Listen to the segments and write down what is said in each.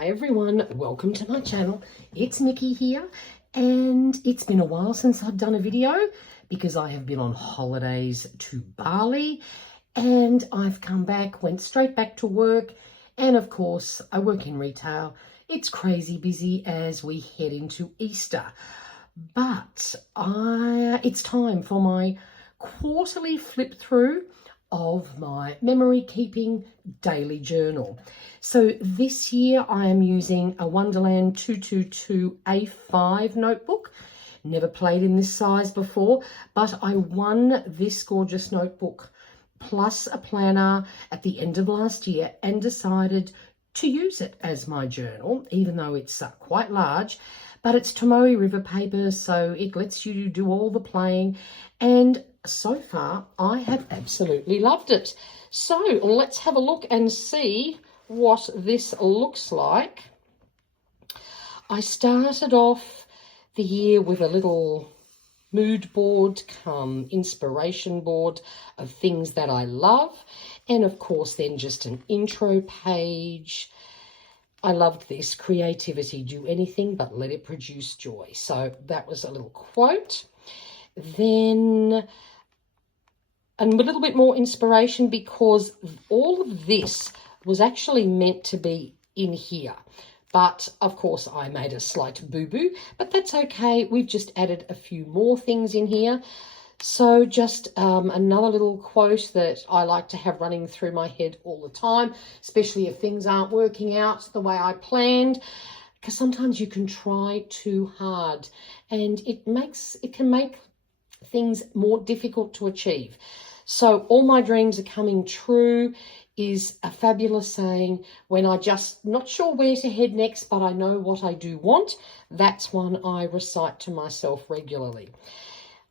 Hi everyone, welcome to my channel. It's Nikki here, and it's been a while since I've done a video because I have been on holidays to Bali, and I've come back, went straight back to work, and of course I work in retail. It's crazy busy as we head into Easter, but it's time for my quarterly flip through of my memory keeping daily journal. So this year I am using a Wonderland 222 A5 notebook. Never played in this size before, but I won this gorgeous notebook plus a planner at the end of last year and decided to use it as my journal, even though it's quite large. But it's Tomoe River paper, so it lets you do all the playing, and so far I have absolutely loved it. So let's have a look and see what this looks like. I started off the year with a little mood board come inspiration board of things that I love, and of course then just an intro page. I loved this: creativity, do anything but let it produce joy. So that was a little quote. Then a little bit more inspiration, because all of this was actually meant to be in here. But of course I made a slight boo-boo, but that's okay. We've just added a few more things in here. So just another little quote that I like to have running through my head all the time, especially if things aren't working out the way I planned, because sometimes you can try too hard and it can make things more difficult to achieve. So all my dreams are coming true is a fabulous saying. When I just not sure where to head next, but I know what I do want, that's one I recite to myself regularly.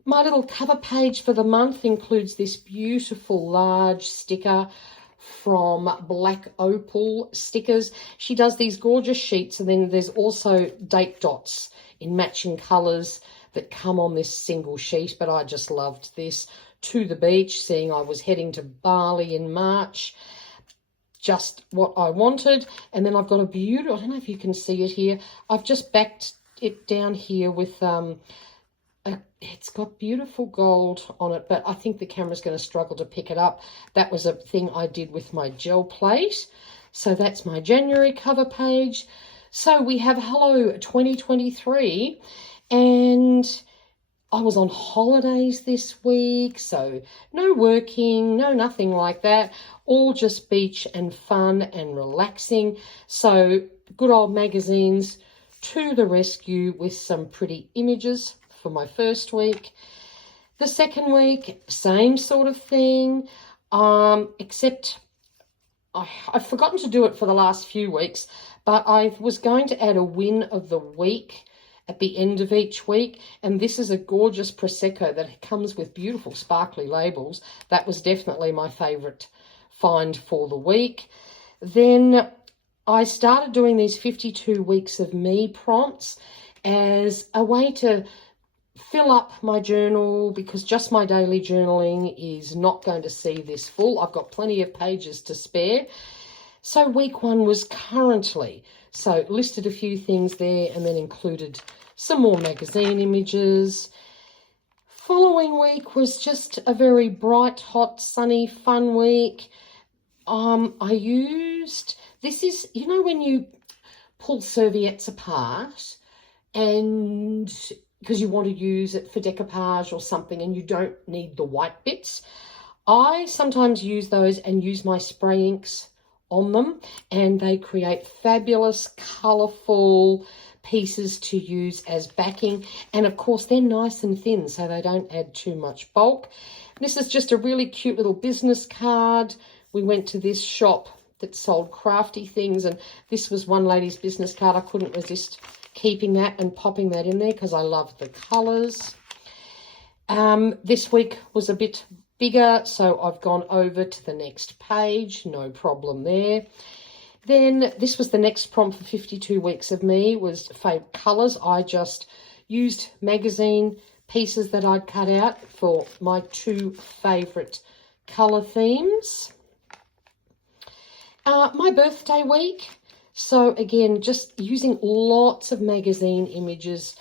My little cover page for the month includes this beautiful large sticker from Black Opal Stickers. She does these gorgeous sheets, and then there's also date dots in matching colours that come on this single sheet. But I just loved this. To the beach, seeing I was heading to Bali in March. Just what I wanted. And then I've got a beautiful, I don't know if you can see it here, I've just backed it down here with it's got beautiful gold on it, but I think the camera's going to struggle to pick it up. That was a thing I did with my gel plate. So that's my January cover page. So we have Hello 2023, and I was on holidays this week, so no working, no nothing like that, all just beach and fun and relaxing. So good old magazines to the rescue with some pretty images for my first week. The second week, same sort of thing, except I've forgotten to do it for the last few weeks, but I was going to add a win of the week at the end of each week, and this is a gorgeous Prosecco that comes with beautiful sparkly labels. That was definitely my favourite find for the week. Then I started doing these 52 weeks of me prompts as a way to fill up my journal, because just my daily journaling is not going to see this full. I've got plenty of pages to spare. So week one was currently, so listed a few things there and then included some more magazine images. Following week was just a very bright, hot, sunny, fun week. I used, this is, you know, when you pull serviettes apart and because you want to use it for decoupage or something and you don't need the white bits, I sometimes use those and use my spray inks on them, and they create fabulous, colourful pieces to use as backing. And of course they're nice and thin, so they don't add too much bulk. This is just a really cute little business card. We went to this shop that sold crafty things, and this was one lady's business card. I couldn't resist keeping that and popping that in there because I love the colours. This week was a bit bigger, so I've gone over to the next page, no problem there. Then this was the next prompt for 52 weeks of me, was favourite colours. I just used magazine pieces that I'd cut out for my two favourite colour themes. My birthday week So again, just using lots of magazine images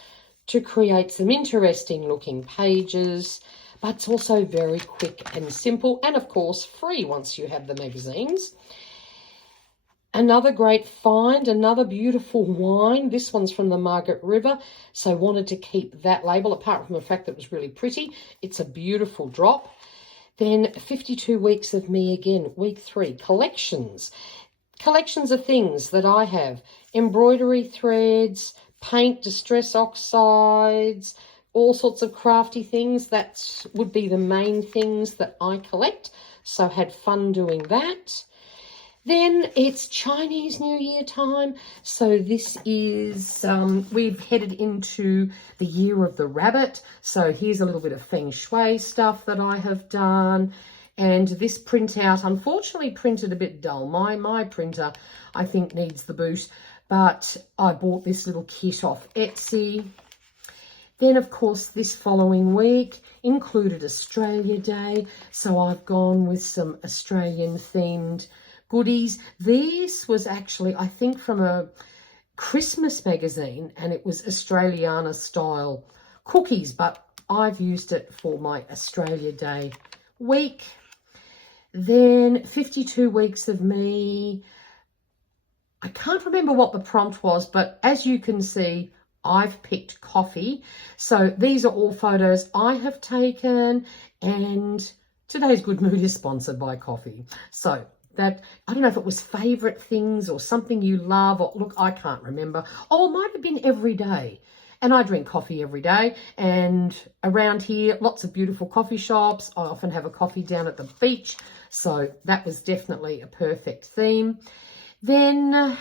to create some interesting looking pages, but it's also very quick and simple, and of course free once you have the magazines. Another great find, another beautiful wine. This one's from the Margaret River, so wanted to keep that label, apart from the fact that it was really pretty. It's a beautiful drop. Then 52 Weeks of Me again, week 3, collections. Collections of things that I have, embroidery threads, paint, distress oxides, all sorts of crafty things. That would be the main things that I collect, so had fun doing that. Then it's Chinese New Year time, so this is, we've headed into the year of the rabbit, so here's a little bit of feng shui stuff that I have done. And this printout, unfortunately, printed a bit dull. My printer, I think, needs the boot. But I bought this little kit off Etsy. Then, of course, this following week included Australia Day. So I've gone with some Australian-themed goodies. This was actually, I think, from a Christmas magazine. And it was Australiana-style cookies. But I've used it for my Australia Day week. Then 52 Weeks of Me. I can't remember what the prompt was, but as you can see, I've picked coffee. So these are all photos I have taken, and today's Good Mood is sponsored by coffee. So that, I don't know if it was favourite things or something you love, or look, I can't remember. Oh, it might have been every day. And I drink coffee every day, and around here, lots of beautiful coffee shops. I often have a coffee down at the beach, so that was definitely a perfect theme. Then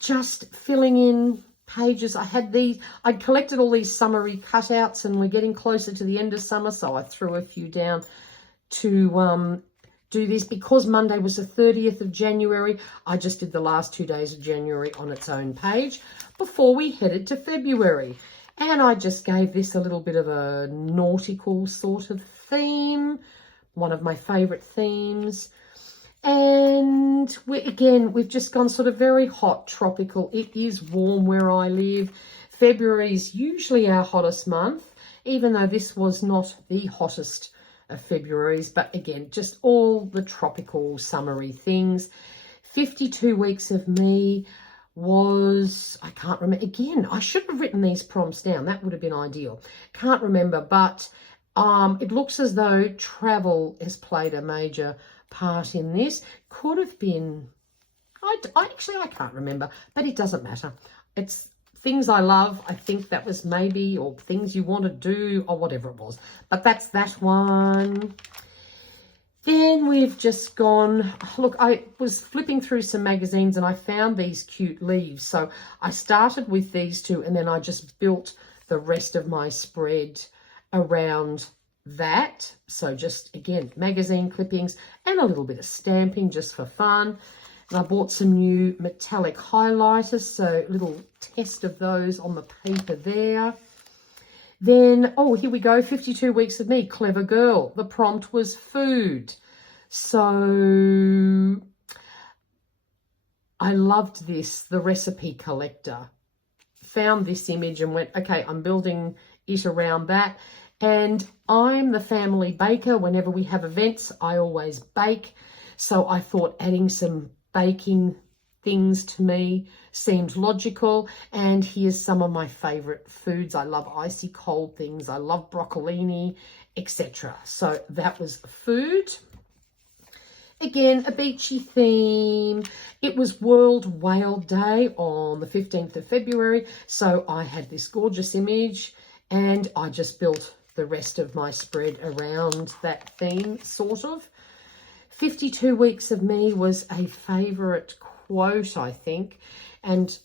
just filling in pages. I'd collected all these summary cutouts, and we're getting closer to the end of summer, so I threw a few down to do this. Because Monday was the 30th of January, I just did the last 2 days of January on its own page before we headed to February. And I just gave this a little bit of a nautical sort of theme, one of my favourite themes. And we've just gone sort of very hot, tropical. It is warm where I live. February is usually our hottest month, even though this was not the hottest of February's, but again, just all the tropical summery things. 52 Weeks of Me was, I can't remember, again, I should have written these prompts down, that would have been ideal. Can't remember, but it looks as though travel has played a major part in this. Could have been, I can't remember, but it doesn't matter. It's things I love. I think that was maybe, or things you want to do, or whatever it was. But that's that one. Then we've just gone, look, I was flipping through some magazines and I found these cute leaves. So I started with these two, and then I just built the rest of my spread around that. So just, again, magazine clippings and a little bit of stamping just for fun. And I bought some new metallic highlighters, so a little test of those on the paper there. Then, oh, here we go, 52 Weeks of Me, Clever Girl. The prompt was food. So I loved this, the recipe collector. Found this image and went, okay, I'm building it around that. And I'm the family baker. Whenever we have events, I always bake. So I thought adding some baking things to me seemed logical. And here's some of my favorite foods. I love icy cold things. I love broccolini, etc. So that was food. Again, a beachy theme. It was World Whale Day on the 15th of February. So I had this gorgeous image and I just built the rest of my spread around that theme, sort of. 52 Weeks of Me was a favourite quote, I think, and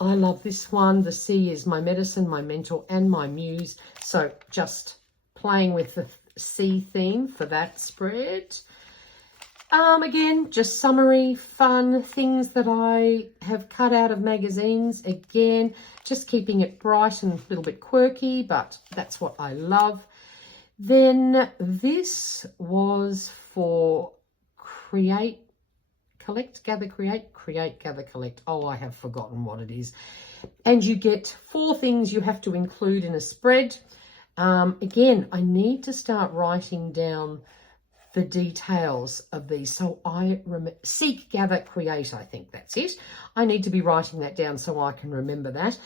I love this one. The sea is my medicine, my mentor, and my muse. So just playing with the sea theme for that spread. Again, just summary, fun things that I have cut out of magazines. Again, just keeping it bright and a little bit quirky, but that's what I love. Then this was for Create collect, gather, create, create, gather, collect. Oh, I have forgotten what it is. And you get 4 things you have to include in a spread. Again, I need to start writing down the details of these. So I seek, gather, create, I think that's it. I need to be writing that down so I can remember that.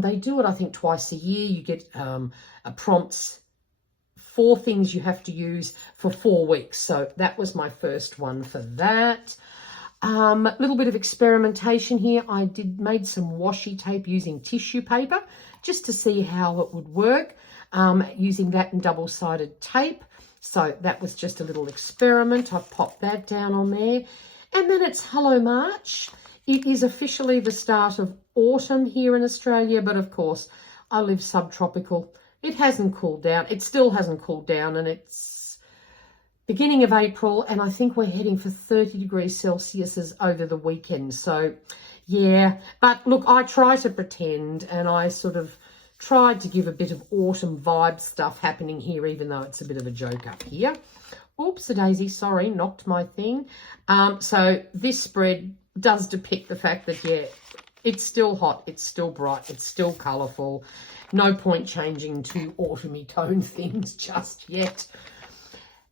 They do it, I think, twice a year. You get a prompts, 4 things you have to use for 4 weeks. So that was my first one for that. A little bit of experimentation here. I made some washi tape using tissue paper just to see how it would work, using that and double-sided tape. So that was just a little experiment. I've popped that down on there. And then it's Hello March. It is officially the start of autumn here in Australia, but of course I live subtropical. It hasn't cooled down. It still hasn't cooled down, and it's beginning of April, and I think we're heading for 30 degrees Celsius over the weekend. So yeah, but look, I try to pretend, and I sort of tried to give a bit of autumn vibe stuff happening here, even though it's a bit of a joke up here. Oops-a-daisy, sorry, knocked my thing. So this spread does depict the fact that, yeah, it's still hot, it's still bright, it's still colourful. No point changing to autumny tone things just yet.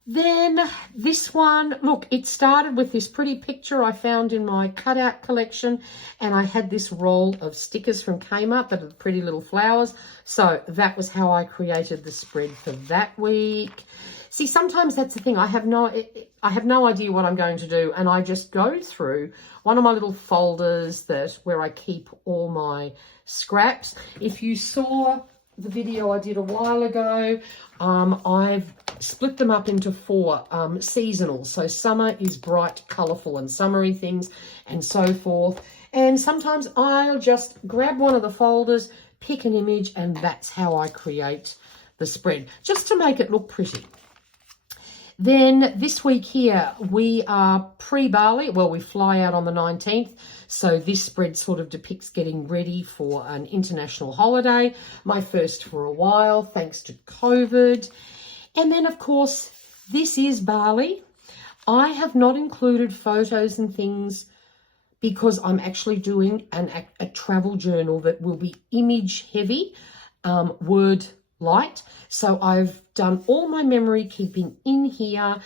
Then this one, look, it started with this pretty picture I found in my cutout collection, and I had this roll of stickers from Kmart that are the pretty little flowers. So that was how I created the spread for that week. See, sometimes that's the thing. I have no idea what I'm going to do, and I just go through one of my little folders where I keep all my scraps. If you saw the video I did a while ago, I've split them up into 4 seasonals. So summer is bright, colourful and summery things and so forth. And sometimes I'll just grab one of the folders, pick an image, and that's how I create the spread, just to make it look pretty. Then this week here, we are pre-Bali. Well, we fly out on the 19th. So this spread sort of depicts getting ready for an international holiday. My first for a while, thanks to COVID. And then, of course, this is Bali. I have not included photos and things because I'm actually doing a travel journal that will be image heavy, word light. So I've done all my memory keeping in here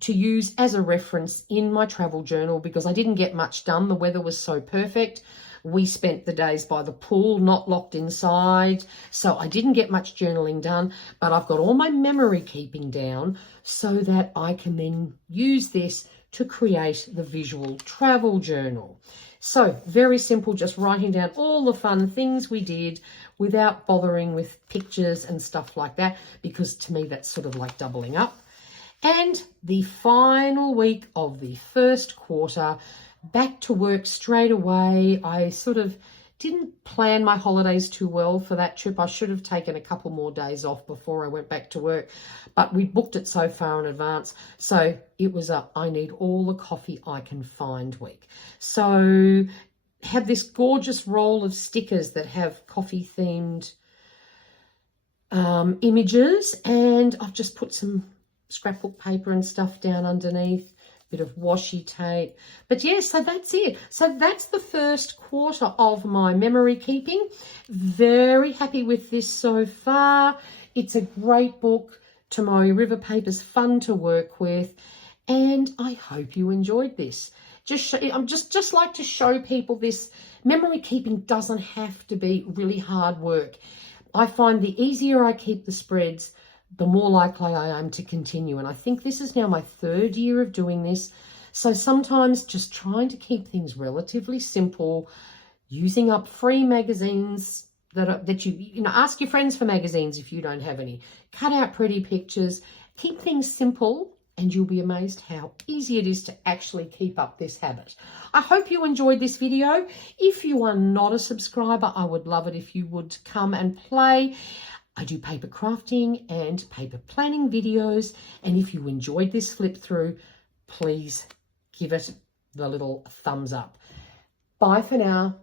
to use as a reference in my travel journal because I didn't get much done. The weather was so perfect. We spent the days by the pool, not locked inside. So I didn't get much journaling done, but I've got all my memory keeping down so that I can then use this to create the visual travel journal. So very simple, just writing down all the fun things we did without bothering with pictures and stuff like that, because to me that's sort of like doubling up. And the final week of the first quarter, back to work straight away. I sort of didn't plan my holidays too well for that trip. I should have taken a couple more days off before I went back to work, but we booked it so far in advance. So it was I need all the coffee I can find week. So have this gorgeous roll of stickers that have coffee themed images, and I've just put some scrapbook paper and stuff down underneath, bit of washi tape. But yeah, so that's it. So that's the first quarter of my memory keeping. Very happy with this so far. It's a great book. Tomoe River Paper's fun to work with, and I hope you enjoyed this. I'm just like to show people this. Memory keeping doesn't have to be really hard work. I find the easier I keep the spreads, the more likely I am to continue. And I think this is now my 3rd year of doing this. So sometimes just trying to keep things relatively simple, using up free magazines that you know, ask your friends for magazines if you don't have any. Cut out pretty pictures, keep things simple, and you'll be amazed how easy it is to actually keep up this habit. I hope you enjoyed this video. If you are not a subscriber, I would love it if you would come and play. I do paper crafting and paper planning videos, and if you enjoyed this flip through, please give it the little thumbs up. Bye for now.